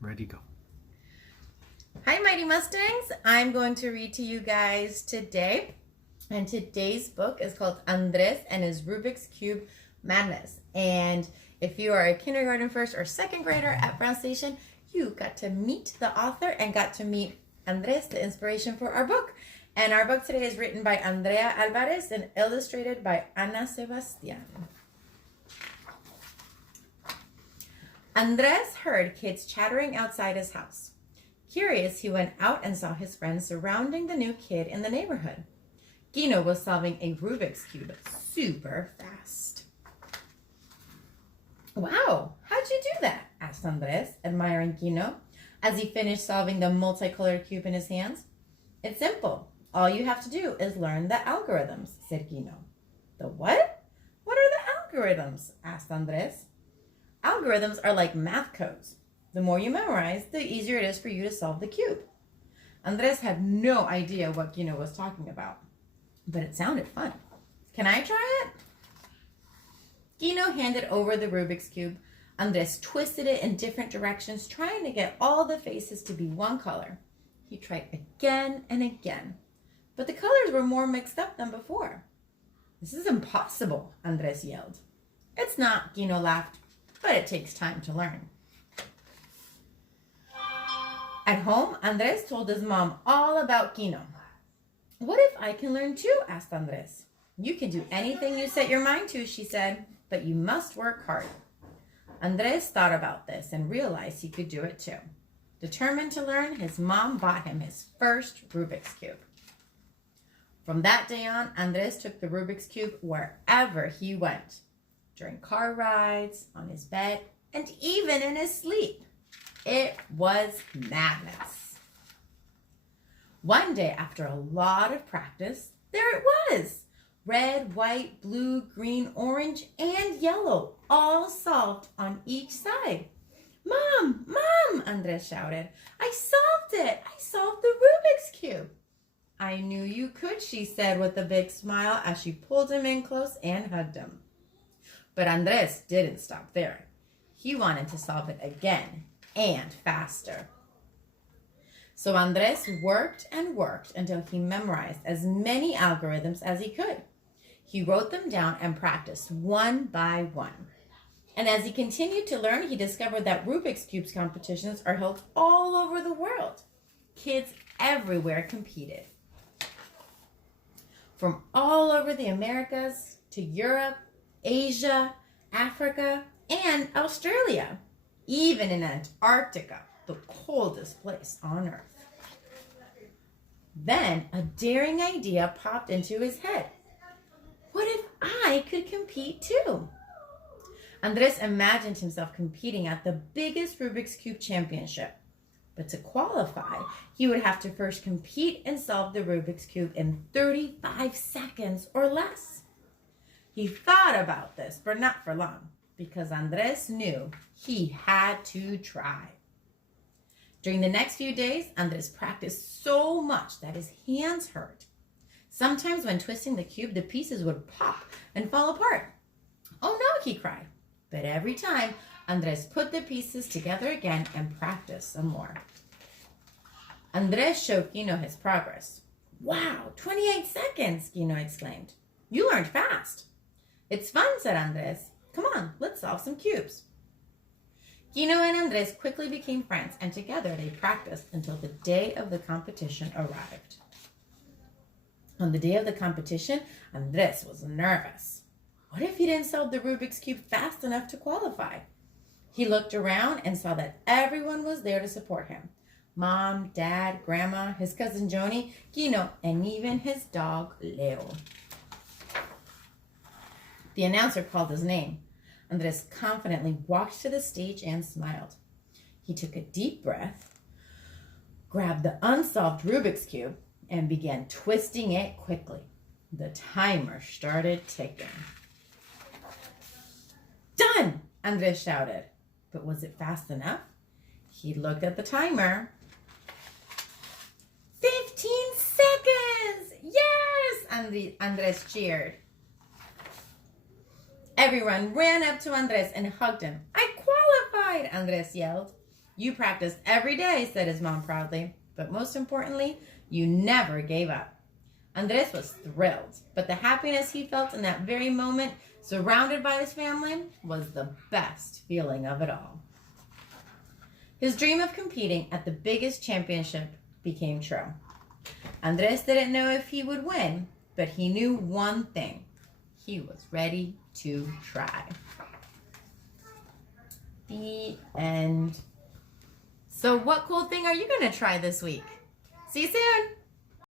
Ready, go. Hi, Mighty Mustangs. I'm going to read to you guys today. And today's book is called Andres and his Rubik's Cube Madness. And if you are a kindergarten first or second grader at Brown Station, you got to meet the author and got to meet Andres, the inspiration for our book. And our book today is written by Andrea Alvarez and illustrated by Ana Sebastian. Andres heard kids chattering outside his house. Curious, he went out and saw his friends surrounding the new kid in the neighborhood. Gino was solving a Rubik's Cube super fast. Wow, how'd you do that? Asked Andres, admiring Gino, as he finished solving the multicolored cube in his hands. It's simple. All you have to do is learn the algorithms, said Gino. The what? What are the algorithms? Asked Andres. Algorithms are like math codes. The more you memorize, the easier it is for you to solve the cube. Andres had no idea what Gino was talking about, but it sounded fun. Can I try it? Gino handed over the Rubik's Cube. Andres twisted it in different directions, trying to get all the faces to be one color. He tried again and again, but the colors were more mixed up than before. This is impossible, Andres yelled. It's not, Gino laughed, but it takes time to learn. At home, Andres told his mom all about Gino. What if I can learn too? Asked Andres. You can do anything you set your mind to, she said, but you must work hard. Andres thought about this and realized he could do it too. Determined to learn, his mom bought him his first Rubik's Cube. From that day on, Andres took the Rubik's Cube wherever he went. During car rides, on his bed, and even in his sleep. It was madness. One day, after a lot of practice, there it was. Red, white, blue, green, orange, and yellow, all solved on each side. Mom, Mom, Andres shouted. I solved it. I solved the Rubik's Cube. I knew you could, she said with a big smile as she pulled him in close and hugged him. But Andres didn't stop there. He wanted to solve it again and faster. So Andres worked and worked until he memorized as many algorithms as he could. He wrote them down and practiced one by one. And as he continued to learn, he discovered that Rubik's Cube competitions are held all over the world. Kids everywhere competed. From all over the Americas to Europe, Asia, Africa, and Australia, even in Antarctica, the coldest place on Earth. Then a daring idea popped into his head. What if I could compete too? Andres imagined himself competing at the biggest Rubik's Cube championship. But to qualify, he would have to first compete and solve the Rubik's Cube in 35 seconds or less. He thought about this, but not for long, because Andres knew he had to try. During the next few days, Andres practiced so much that his hands hurt. Sometimes when twisting the cube, the pieces would pop and fall apart. Oh no, he cried. But every time, Andres put the pieces together again and practiced some more. Andres showed Gino his progress. Wow, 28 seconds, Gino exclaimed. You learned fast. It's fun, said Andres. Come on, let's solve some cubes. Gino and Andres quickly became friends, and together they practiced until the day of the competition arrived. On the day of the competition, Andres was nervous. What if he didn't solve the Rubik's Cube fast enough to qualify? He looked around and saw that everyone was there to support him. Mom, Dad, Grandma, his cousin Joni, Gino, and even his dog, Leo. The announcer called his name. Andres confidently walked to the stage and smiled. He took a deep breath, grabbed the unsolved Rubik's Cube, and began twisting it quickly. The timer started ticking. Done! Andres shouted. But was it fast enough? He looked at the timer. 15 seconds! Yes! Andres cheered. Everyone ran up to Andres and hugged him. I qualified, Andres yelled. You practiced every day, said his mom proudly. But most importantly, you never gave up. Andres was thrilled, but the happiness he felt in that very moment, surrounded by his family, was the best feeling of it all. His dream of competing at the biggest championship became true. Andres didn't know if he would win, but he knew one thing. He was ready to try. The end. So what cool thing are you going to try this week? See you soon.